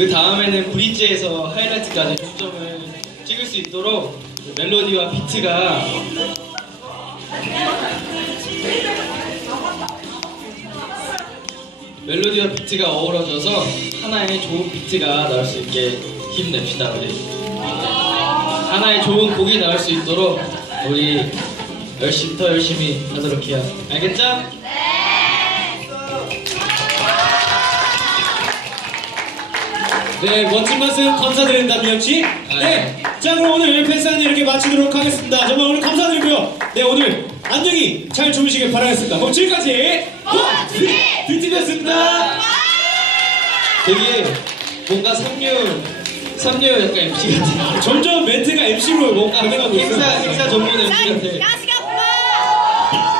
그 다음에는 브릿지에서 하이라이트까지 초점을 찍을 수 있도록 그 멜로디와 비트가 멜로디와 비트가 어우러져서 하나의 좋은 비트가 나올 수 있게 힘냅시다 우리 하나의 좋은 곡이 나올 수 있도록 우리 열심히 더 열심히 하도록 해요 알겠죠? 네, 멋진 말씀 감사드립니다, 미영씨. 네, 자, 그럼 오늘 팬사인회 이렇게 마치도록 하겠습니다. 정말 오늘 감사드리고요. 네, 오늘 안녕히 잘 주무시길 바라겠습니다. 그럼 지금까지 비트였습니다. 되게 뭔가 삼류 삼류 약간 MC 같아 점점 멘트가 MC로 뭔가 변해가고 있어요. 행사 행사 전문 MC 같아 야,